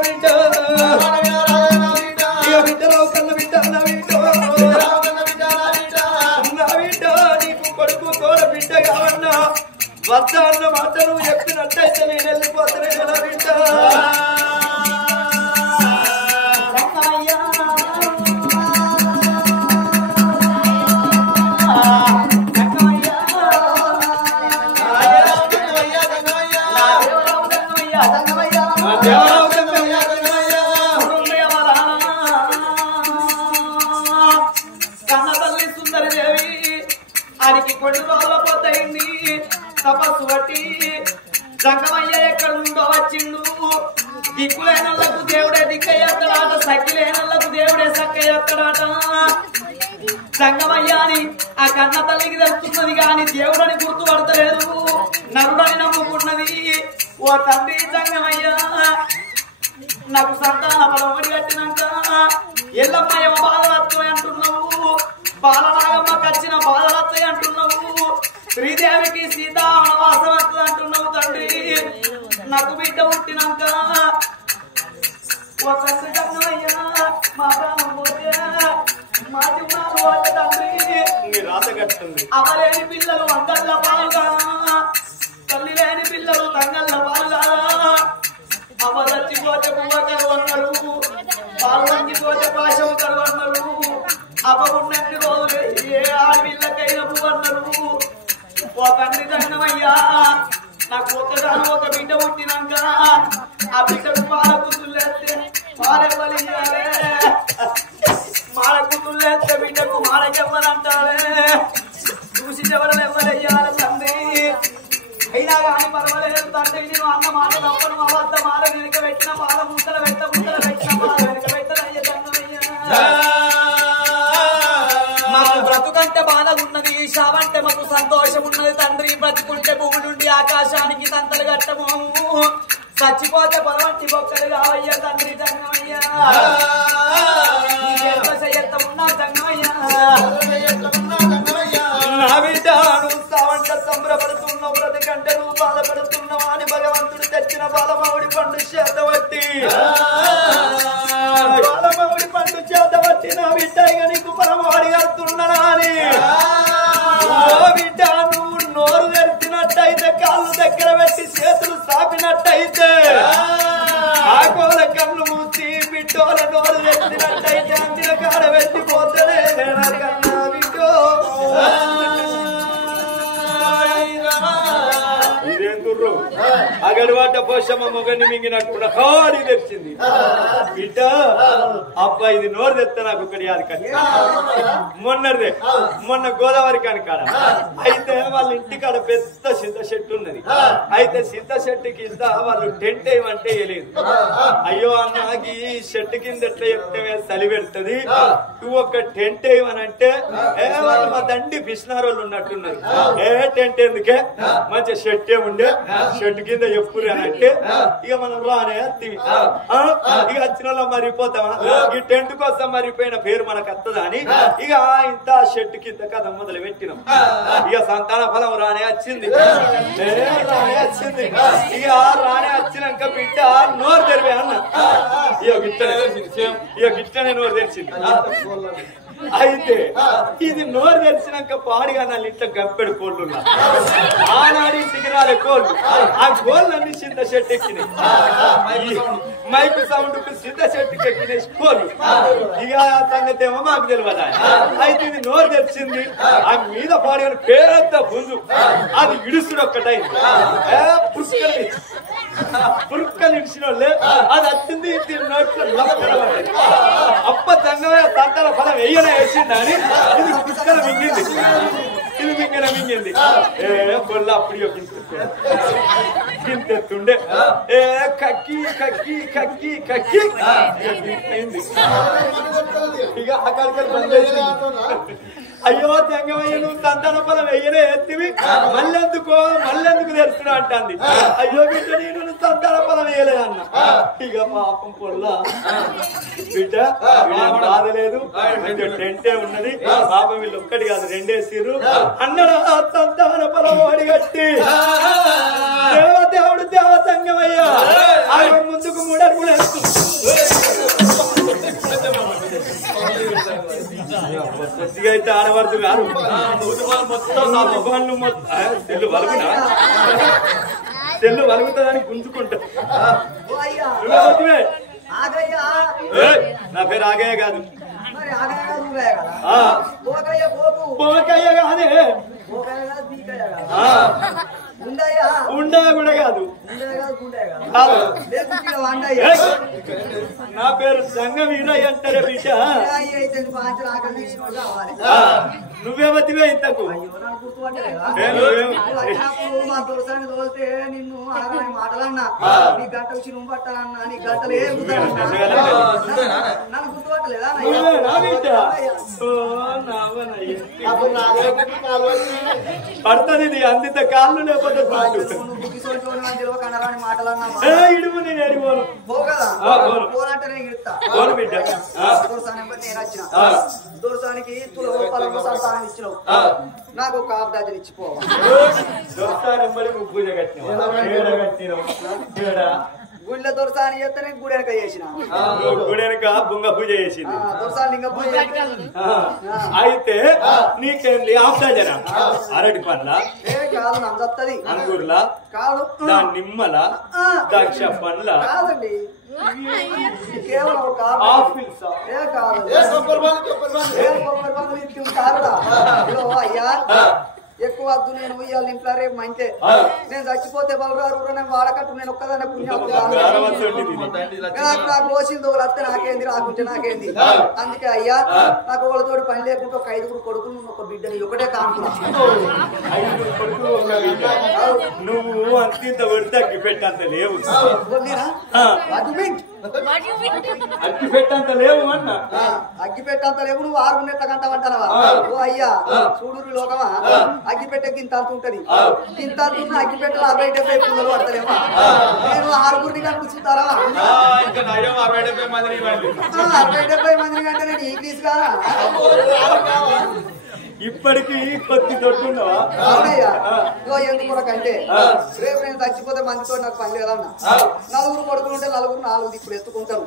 బిడ్డ బిడ్డరావు కన్న బిడ్డ నా బిడ్డ నా బిడ్డ నీకు కొడుకు తోడ బిడ్డ కావన్నా వద్ద అన్న మాట నువ్వు చెప్పినట్టయితే నేను వెళ్ళిపోతానే నా బిడ్డ కన్నతల్లి సుందరదేవి ఆడికి కొన్ని రోజుల పోతయింది తపస్సు బట్టి సంగమయ్య ఎక్కడుండో వచ్చిండు దిక్కులేనళ్లకు దేవుడే దిక్కయ్యత్తడాట సక్కిలేనళ్లకు దేవుడే సక్కయ్యత్తడాట సంగమయ్య అని ఆ కన్న తల్లికి తెలుస్తున్నది కాని దేవుడని గుర్తుపడతలేదు నరుడని నమ్ముకున్నది ఓ తండ్రి సంగమయ్య నాకు సంతాన బలమడి కట్టినాక ఎల్లమ్మ ఏమో బాధలత్తాయి అంటున్నావు బాలనాగమ్మ కచ్చిన బాధలత్తాయి అంటున్నావు శ్రీదేవికి సీత వనవాసం వస్తుంది అంటున్నావు తండ్రి నాకు బిడ్డ పుట్టినాక ఓ తండ్రి సంగమయ్య మా ప్రాణం పోతే మా జీవనాలు పోతే తండ్రి రాత కట్టుంది అవలేని పిల్లలు అంగళ్ళ పాలుగా తల్లి లేని పిల్లలు తంగళ్ళ పాలుగా అవదచ్చిపోతే పువ్వ కరువన్నారు పాలు వంచిపోతే పాశం కరువన్నారు అవ్వకున్నన్ని రోజులు ఏ ఆడపిల్లకైనా పువ్వన్నారు ఓ తండ్రి దండమయ్యా నాకు ఒక బిడ్డ పుట్టినాక ఆ బిడ్డకు పాల కుతుల్లేస్తే పాలెవ్వలియాలే మాల కుతుల్లేస్తే బిడ్డకు మాలకెవ్వరంటారే చూసి ఎవరు ఎవరయ్యాలి తండ్రి అయినా కానీ పర్వాలేదు తండ్రి నేను అన్న మాట తప్పను అవద్ద మాల వెనుక పెట్టిన పాల ముద్దలు పెట్టిన పాల వెనుక పెట్టనయ్య తండ్రయ్యా మాకు బ్రతుకంటే బాధ ఉన్నది శావంటే మాకు సంతోషం ఉన్నది తండ్రి బ్రతుకుంటే భూమి నుండి ఆకాశానికి తంతలు కట్టము చచ్చిపోతే పొలవంటి బొక్కలు కావయ్యా తండ్రి జంగమయ్యా ఎంత ఉన్నా జంగమయ్యా నా బిడ్డ నువ్వుంట సంబరపడుతున్నావు బ్రతికంటే నువ్వు బాధపడుతున్నావు అని భగవంతుడు తెచ్చిన బాలమావుడి పండు చేతబట్టి బాలమావుడి పండు చేతబట్టి నా బిడ్డ ఇక నీకు పరమాడి కడుతున్నానా అని బిడ్డ నువ్వు నోరు తెరిచినట్టయితే కాళ్ళు దగ్గర పెట్టి చేతులు సాపినట్టయితే ఆకోల కళ్ళు మూసి బిడ్డోల నోరు తెరిచినట్టయితే అందిన కాడ పెట్టిపోతాడే కన్నా బిడ్డో అగడవాట పోషమ్మ మొగని మింగినట్టు హాడి తెచ్చింది బిడ్డ అబ్బా ఇది నోరు తెస్తా నాకు ఒకటి అది కానీ మొన్న గోదావరి కాని కాడ అయితే వాళ్ళ ఇంటికాడ పెద్ద సింత చెట్టు ఉన్నది అయితే సింత చెట్టు కింద వాళ్ళు టెంట్ ఏమంటే వేయలేదు అయ్యో అన్నకి ఈ చెట్టు కింద ఎట్లా చెప్తే చలి పెడుతుంది నువ్వు ఒక టెంట్ వేయమనంటే వాళ్ళు మా దండి పిసినారోళ్ళు ఉన్నట్టున్నారు ఏ టెంట్ ఎందుకే మంచి షెట్టే ఉండే షెట్ కింద చెప్పురు అని అంటే ఇక మనం రానే ఇక వచ్చిన వాళ్ళ మరిపోతామా ఈ టెంట్ కోసం మరిపోయిన పేరు మనకు వస్తుందా అని ఇక ఇంత షెట్ కింద కథ మొదలు పెట్టినాం ఇక సంతాన ఫలం రానే వచ్చింది ఇక రానే వచ్చినాక బిడ్డ నోరు తెరివే అన్న ఇక గిట్టనే నోరు తెరిచింది అయితే ఇది నోరు తెరిచినాక పాడిగా నా ఇంట్లో గంపెడు కోళ్ళు ఆనాడి సిగిరాలే కోళ్ళు ఆ కోళ్ళన్నీ చింత చెట్టు ఎక్కినాయి మైకు సౌండ్ కు చింత చెట్టుకి ఎక్కినాయి కోళ్ళు ఇక ఆ సంగతి ఏమో మాకు తెలియదా అయితే ఇది నోరు తెరిచింది ఆ మీద పాడిన పేరంత పుంజు అది ఇడుసుడు ఒక్కటైంది పురుక్కలు ఇడిచిన వాళ్ళే అది వచ్చింది నోట్లో అప్ప తంగమే తంతల ఫలం వెయ్యనే వేసింది అని ఇది పుష్కల మింగింది ఇది మింగింది ఏ పొల్ల అప్పుడు గింతెత్తుండే ఏ కక్కి కక్కి కక్కి కక్కి అయింది ఇక అక్కడికి బంద్ చేసింది అయ్యో తెంగమయ్య నువ్వు సంతాన ఫలం వెయ్యనే ఎత్తివి మళ్ళెందుకు తెరుస్తున్నా అంటుంది అయ్యో బిడ్డ నేను సంతాన ఫలం వేయలేదన్న ఇక పాపం పొల్ల బిడ్డ బాధలేదు టెంటే ఉన్నది పాపం వీళ్ళు ఒక్కటి కాదు రెండేసిర్రు అన్నడా సంతాన ఫలం ఓడిగట్టి దేవుడు దేవ సంగమయ్య ముందుకు మూడడుగులు అయితే ఆడవరదు గారు మొత్తం తెల్లు వలుగుతుందని గుంజుకుంటా నా పేరు ఆగయ్య కాదు పోకయ్య కాదే ఉండా కూడా కాదు నా పేరు సంగ వీరయ్య అంటారే బిడ్డ నువ్వేమతివే ఇంతకు మా దోసాన్ని తోలితే నిన్ను అనగానే మాటలన్నా నీ గంట వచ్చి నువ్వు పట్టాలన్నా నీ గంటలు ఏం నన్ను గుర్తుపట్టలేదా పడుతుంది ఇది అందిత కాళ్ళు లేకపోతే మాటలన్నా ఇడుము నేను ఎడిపోను పోనంటే నేను ఇస్తా బిడ్డ నేను వచ్చిన దోసానికి తుల సంతానం ఇచ్చినావు నాకు ఒక ఆబ్దాజలు ఇచ్చిపోవాలి పూజ కట్టిన గుళ్ళ దొరసాని చేస్తేనే గుడెనక చేసిన గుడెనక బొంగ పూజ చేసింది దొరసాని లింగ పూజ అయితే నీకేంది ఆప్తాజన అరటి పండ్ల కాదు నమ్మది అంగూర్ల కాదు దాని నిమ్మల ద్రాక్ష పండ్ల కాదండి కేవలం ఒక ఆపిల్స్ అయ్యా ఎక్కువ వద్దు నేను ఇవాళ ఇంట్లో రేపు మంచి నేను చచ్చిపోతే బలరారు నేను వాడకట్టు నేను ఒక్కదాన్ని పుణ్యం నాకు కోసింది ఒకరు వస్తే నాకేంది రాకుంటే నాకేంది అందుకే అయ్యా నాకు ఒకళ్ళతోటి పని లేకుండా ఒక 5 కొడుకులు ఒక బిడ్డని ఒకటే కానుకున్నా నువ్వు అంత పెడితే అగ్గి పెట్టంత లేవు అగ్గి పెట్టంత లేవు అన్న అగ్గి పెట్టంత లేవు నువ్వు 6 నెట్ల గంట అంటావా ఓ అయ్యా చూడు లోకమా అగ్గి అగ్గిపెట్టె గింత అంత ఉంటది గింత అంటున్న అగ్గిపెట్టెలు 60-70 పుల్లలు పడతారేమో నేను 6 కనిపిస్తారా 60-70 మందిని కంటే నేను ఇంగ్లీష్ కాదా ఇప్పటికి కొద్ది దొడ్డున్నావా అవునయ్యా ఇగో ఎందుకంటే రేపు నేను చచ్చిపోతే మందితో నాకు పని లేదన్నా నలుగురు కొడుకులు ఉంటే నలుగురు 4 ఇప్పుడు ఎత్తుకుంటారు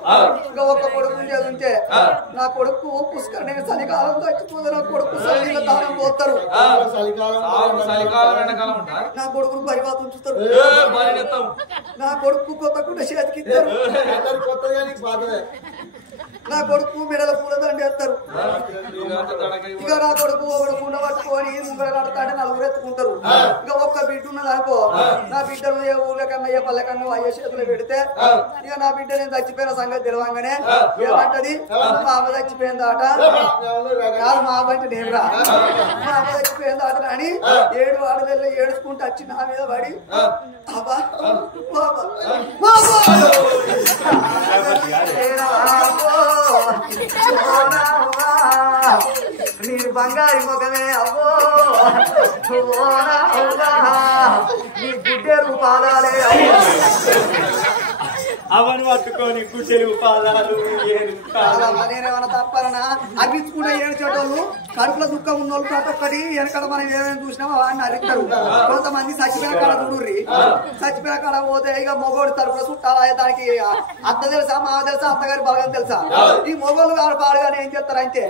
ఇంకా ఒక్క కొడుకు ఉండేది ఉంటే నా కొడుకు పుష్కర్ నేను చలికాలం చచ్చిపోతే నా కొడుకు చలిలో దానం పోతారు నా కొడుకును పరివాత ఉంచుతారు నా కొడుకు కొత్త కుండ చేతికిస్తారు నా కొడుకు మెడల పూల దండేస్తారు ఇక నా కొడుకు ఒకడు కుండ పట్టుకొని ముంగడ కడతాడే నలుగురు ఎత్తుకుంటారు ఇంకా ఒక్క బిడ్డ ఉన్నదనుకో నా బిడ్డను ఏ ఊళ్ళ కన్నా ఏ పల్లె కన్నా అయ్యే చేతులు పెడితే ఇక నా బిడ్డ నేను చచ్చిపోయిన సంగతి తెలవంగానే ఏమంటది మా అమ్మ చచ్చిపోయిందాట కాదు మా అమ్మ అంటే నేను రా మా అమ్మ చచ్చిపోయిందాట అని 7 ఆడదల్లో ఏడుచుకుంటూ వచ్చి నా మీద పడి అబ్బా నీ బంగారు ముఖమే అవ్వో నీ గుడ్డే రూపాలే అవను పట్టుకొని గుడ్డెలు పాదాలు నేనేమన్నా తప్పాలనా అగ్గించుకున్న ఏడ్చేటోళ్ళు కడుపులో దుఃఖం ఉన్నోళ్ళు ప్రతి ఒక్కటి వెనకాల మనం ఏమేమి చూసినామో వాడిని అరుస్తారు కొంతమంది చచ్చిపోయిన కాడ చూడుర్రి చచ్చిపోయిన కాడ పోతే ఇక మొగోడు తరపున చుట్టాలా దానికి అత్త తెలుసా మా తెలుసా అత్తగారి బలగం తెలుసా ఈ మొగోళ్ళు గారు పాడుగానే ఏం చేస్తారంటే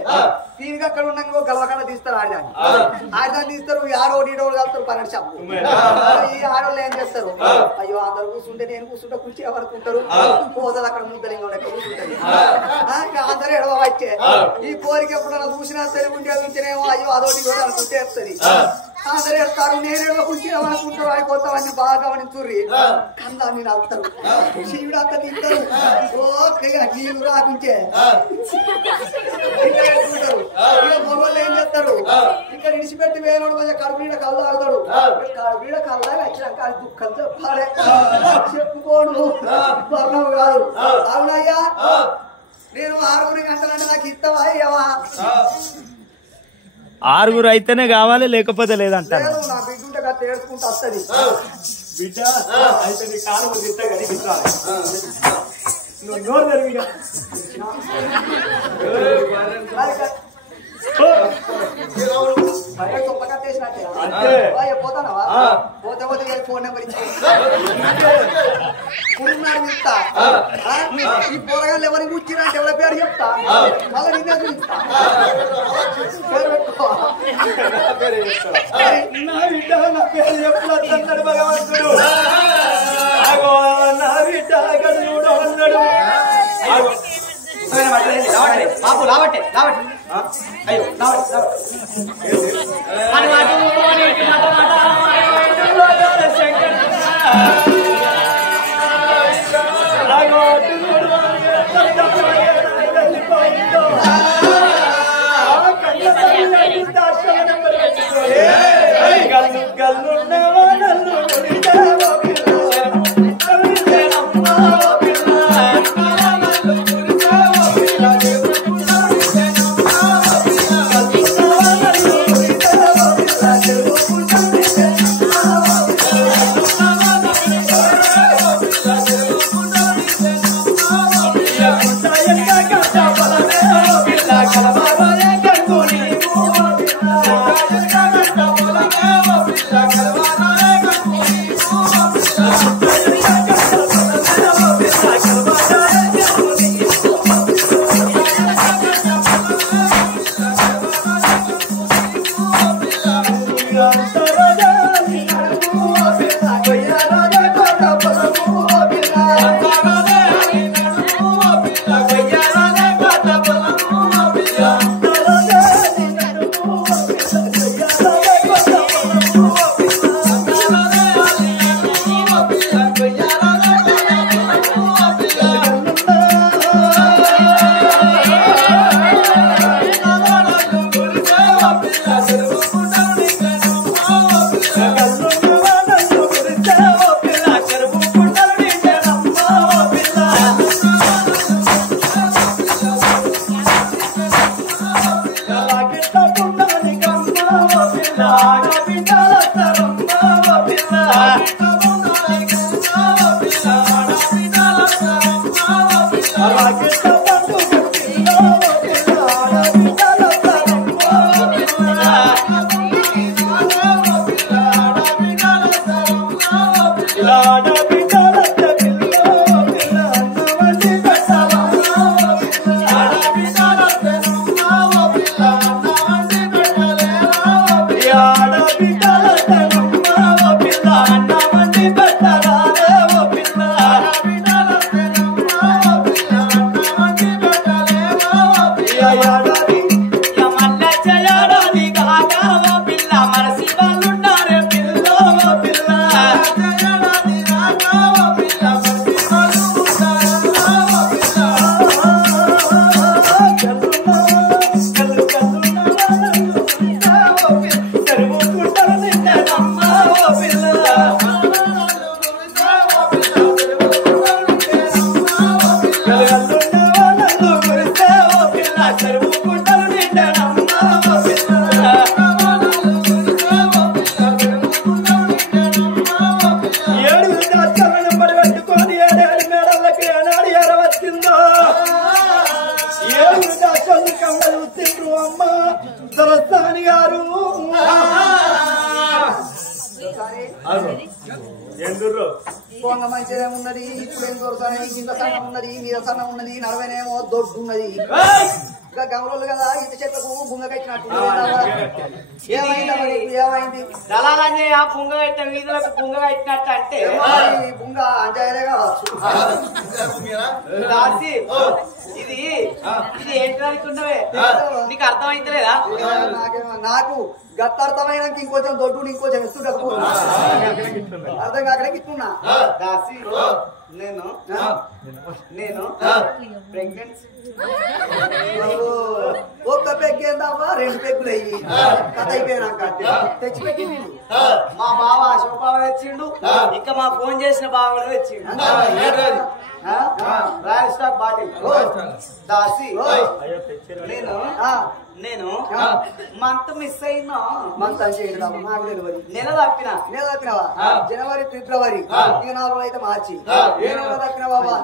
దీనికి అక్కడ ఉన్న గలవకాడ తీస్తారు ఆడదాన్ని తీస్తారు ఈ ఆడోడు ఈడోడు కలుస్తారు 12 షాపు ఈ ఆడోళ్ళు ఏం చేస్తారు అయ్యో అందరు కూర్చుంటే నేను కూర్చుంటే కూర్చి ఎవరుకుంటారు పోదలు అక్కడ ముద్దలు ఇంకా కూర్చుంటది అందరూ ఎడవ వచ్చే ఈ కోరిక ఎప్పుడన్నా చూసినా తెలుగు ఉంటేనేమో అయ్యో అదోటి కూడా అనుకుంటే వస్తుంది అందరూ ఎడతారు నేనేమో కూర్చి ఏమనుకుంటారు అని కొత్తవన్నీ బాగా గమనించుర్రి కందాన్ని నవ్వుతారు శివుడు అంతా తింటారు ఓ నీళ్ళు రాకుంటే మొగోళ్ళు ఏం చేస్తారు ఇక్కడ ఇడిచిపెట్టి వేయడం మధ్య కడుపునీడ కళ్ళు తాగుతాడు కడుపునీడ కళ్ళు వచ్చినాక అది దుఃఖం చెప్పాలి చెప్పుకోను వర్ణం కాదు అవునయ్యా నేను 6 గంటలంటే నాకు ఇస్తావా అయ్యవా 6 అయితేనే కావాలి లేకపోతే లేదంటారు లేదు నా బిడ్డ ఉంటే కదా తేడుకుంటూ వస్తుంది బిడ్డ అయితే నీ కాలు తింటా కానీ నువ్వు నోరు జరిగిగా పోతానవా పోతే పోతే ఫోన్ నెంబర్ ఇచ్చాడు చెప్తా ఈ పోరగాళ్ళు ఎవరికి కూర్చున్నా ఎవరి పేరు చెప్తా మళ్ళీ నిన్నే చూపిస్తా నా బిడ్డ నా పేరు చెప్తాడు భగవంతుడు నా బిడ్డ చూడు అన్నాడు బాబు రావట్టే రావట్టే అయ్యో పొంగ మంచిగా ఉన్నది. ఇప్పుడు ఏం దొరసారి కింద సన్నం ఉన్నది, మీద సన్నం ఉన్నది, నడవనేమో దొడ్డు ఉన్నది. ఇంకా గమలు కదా ఇంత చెట్లకు బుంగ కట్టినట్టు ఏమైంది? దళాలన్నయ్య బుంగ కట్టిన వీధులకు బుంగ కట్టినట్టు అంటే బుంగ అంజాయలే కావచ్చు. దాసి ఇది ఇది ఏంటనుకున్నవే నీకు అర్థమైతలేదా? నాకు గట్ట అర్థమైనాక ఇంకొంచెం దొడ్డు ఇంకొంచెం ఎత్తుటకు అర్థం కాకనే ఇస్తున్నా. దాసి నేను ప్రెగ్నెంట్. ఒక్క పెగ్గేందావా 2 పెగ్గులు అయ్యి కథ అయిపోయినాక తెచ్చిపెట్టి మా బావ అశోక్ బావ తెచ్చిండు. ఇంకా మా ఫోన్ చేసిన బావ కూడా తెచ్చిండు. Royal stock bottle. దాసి నేను మంత్ మిస్ అయినా. మంత్ అంటే నాకు తెలియదు. నెల తప్పినా. నెల తప్పినవా? జనవరి, ఫిబ్రవరి, ఇక 4 అయితే మార్చి. ఏ నెల తప్పినవా?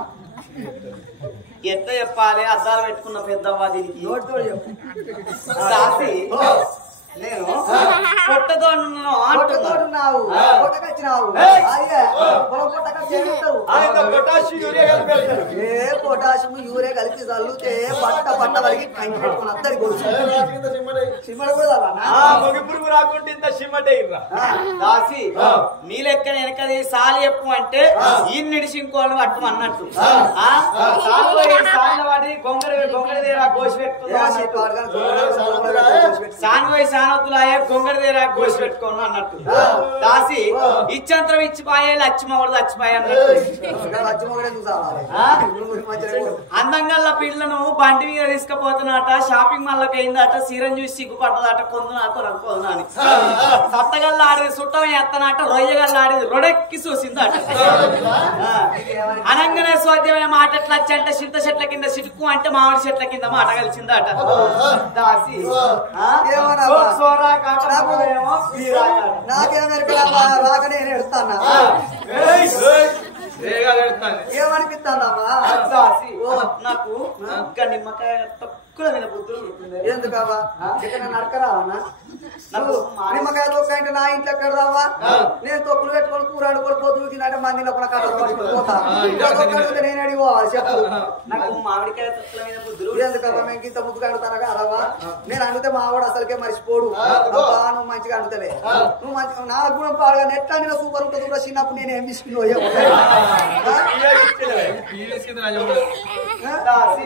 ఎట్లా చెప్పాలి? అద్దాలు పెట్టుకున్న పెద్దవ్వ దీనికి. నోటితో చెప్పు. దాసి నేను పొట్టతోడున్నావు, పొట్టకొచ్చినావు. పొటాషియం యూరియా కలిపి చల్లితే పట్ట వరకు కంకి పెట్టుకుని అత్తడి గొలుసు సిమ్మడి కూడా పురుగు రాకుంటే ఇంత సిమ్మటే దాసి మీ లెక్క వెనకది సాలి చెప్పు అంటే ఈ నిడిచి ఇంకోళ్ళు పట్టు అన్నట్టు వాడి గొంగడి దేరా గోసి పెట్టుకున్నా సాన్వై సానొద్దులాయే గొంగడి దేరా గోసి పెట్టుకున్నా అన్నట్టు. దాసి ఇచ్చంతరం ఇచ్చిపోయే లచ్చిమోడు చచ్చిపోయే అన్నట్టు. అందంగా పిల్లను బండి మీద తీసుకుపోతున్నట. షాపింగ్ మాల్కి అయిందట. సీరం చూసి సిగ్గుపడ్డదట. కొనుక్కోదునా అని సత్తగల్లా ఆడేది చుట్టం ఎత్తనట. రొయ్యగల్లా ఆడేది రొడెక్కి చూసిందట. అనంగానే సోద్యమైన మాట ఎట్లా వచ్చంటే చింత చెట్ల కింద సిటుకు అంటే మామిడి చెట్ల కింద మాట కలిసిందట. దాసి రాకనే ఎడతానా ఏమనిపిస్తానమ్మా? నాకు నిమ్మకాయ తక్కువ బుద్ధులు. ఎందుకవా ఇక్కడ నడకరావనా? నిమ్మకాయ తొక్క అంటే నా ఇంట్లో ఎక్కడ రావా? నేను తొక్కులు పెట్టుకొని కూర ఆడుకొని పొద్దుకిందంటే మందిలో కూడా కథలు పట్టుకొని పోతా. నేను అడిగిపోవాలి చెప్పు. నాకు మామిడికాయ తొక్కుల మీద బుద్ధులు. ఎందుకవా మేము ఇంత ముద్దుగా అడుగుతానగా అడవా? నేను అడిగితే మా వాడు అసలుకే మర్చిపోడు. నువ్వు మంచిగా అడుగుతావే. నువ్వు మంచిగా నా గుణం పాడుగా నెట్ అడిగిన సూపర్ ఉంటుంది కూడా. చిన్నప్పుడు నేను ఏం తీసుకున్నావు? దాసి